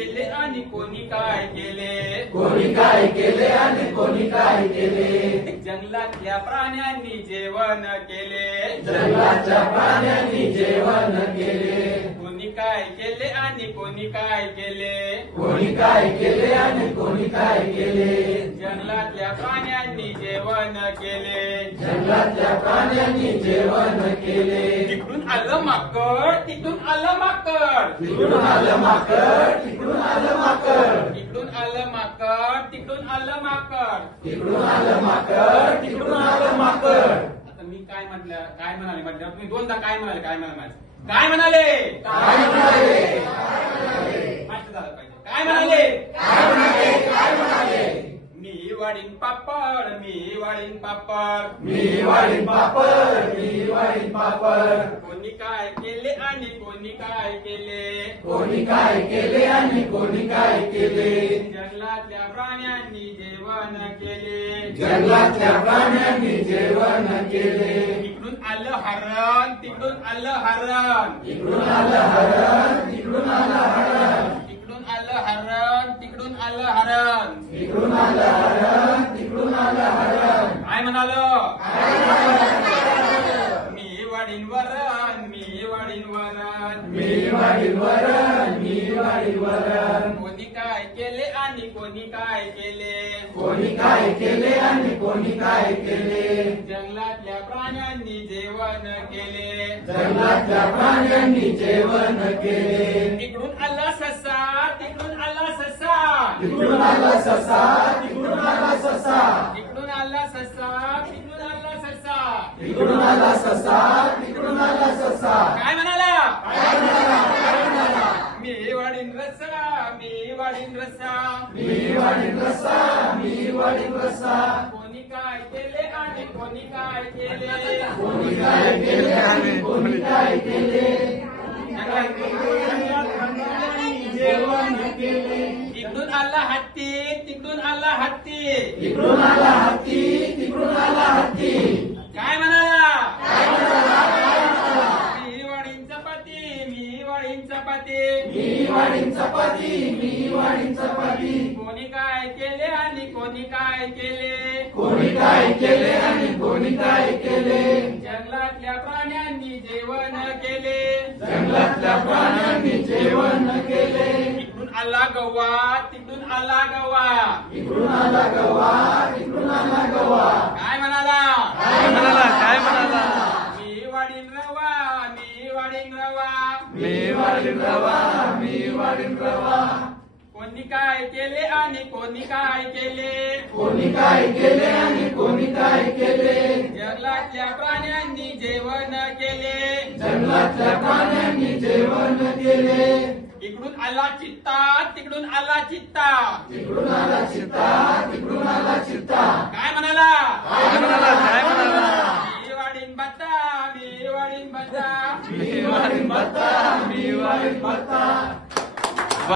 केले आणि कोणी काय केले, कोणी काय केले आणि कोणी काय केले, जंगलातल्या प्राण्यांनी जेवण केले, जंगलाच्या प्राण्यांनी जेवण केले, कोणी काय केले आणि कोणी काय केले, कोणी काय केले आणि कोणी काय केले, जंगलातल्या प्राण्यांनी जेवण केले, जंगलातल्या प्राण्यांनी जेवण केले, तिकडून आलं माकड, तिकडून आलं माकड, तिकडून आलं माकड, तिकडून आलं माकड, तिकडून आलं माकड, तिकडून आलं माकड. तिकडून आलं माकड, तिकडून आलं माकड. आता मी काय म्हटलं, काय म्हणाले म्हटलं, तुम्ही दोनदा काय म्हणाले, काय म्हणाले, काय म्हणाले, काय म्हणाले, माहिती झालं पाहिजे, काय म्हणाले, काय म्हणाले, काय म्हणाले, मी वाढीन पापड, मी वाढीन पापड, मी वाढीन पापड, मी वाढीन पापड, कोणी काय केले आणि कोणी काय केले, कोणी काय केले आणि कोणी काय केले, जंगलातल्या प्राण्यांनी जेवण केले, जंगलातल्या प्राण्यांनी जेवण केले, तिकडून आलं हरण, तिकडून आलं हरण, तिकडून आलं हरण, तिकडून आलं हरण, तिकडून आलं हरण, तिकडून आलं हरण. तिकडून आलं हरण, तिकडून आलं हरण. काय म्हणालो, मी वाढीन वरण, मी वाढीन वरण, मी वाढीन वरण, मी वाढीन वरण, कोणी काय केले आणि कोणी काय केले, कोणी काय केले आणि कोणी काय केले, जंगलातल्या प्राण्यांनी जेवण केले, जंगलातल्या प्राण्यांनी जेवण केले, तिकडून आला ससा, तिकडून आला ससा, तिकडून आला ससा, तिकडून आला ससा, तिकडून आला ससा, तिकडून आला ससा. तिकडून आला ससा, तिकडून आला ससा. काय म्हणाला, काय म्हणाला, काय म्हणाला, मी वाढीन रसा, मी वाढीन रसा, मी वाढीन रसा, मी वाढीन रसा, कोणी काय केले आणि कोणी काय केले, कोणी काय केले आणि कोणी काय केले, जेवण केले, तिकडून आला हत्ती, तिकडून आला हत्ती, तिकडून आला हत्ती, तिकडून आला हत्ती. काय म्हणाला, काय म्हणाला, काय म्हणाला, मी वाढीन चपाती, मी वाढीन चपाती, मी वाढीन चपाती, मी वाढीन चपाती, कोणी काय केले आणि कोणी काय केले, कोणी काय केले आणि कोणी काय केले, जंगलातल्या प्राण्यांनी जेवण केले, जंगलातल्या प्राण्यांनी जेवण केले, तिकडून आला गव्हा, तिकडून आला गव्हा. इकडून आला गवा, इकडून आला गवा. काय म्हणाला, काय म्हणाला, काय म्हणाला, मी वाढीन रवा, मी वाढीन रवा, मी वाढीन रवा, मी वाढीन रवा, कोणी काय केले आणि कोणी काय केले, कोणी काय केले आणि कोणी काय केले, जंगलातल्या प्राण्यांनी जेवण केले, जंगलातल्या प्राण्यांनी जेवण केले, इकडून आला चित्ता, तिकडून आला चित्ता. तिकडून आला चित्ता, तिकडून आला चित्ता. काय म्हणाला, काय म्हणाला, काय म्हणाला, मी वाढीन भत्ता, मी वाढीन भत्ता, मी वाढीन भत्ता, मी वाढीन भत्ता,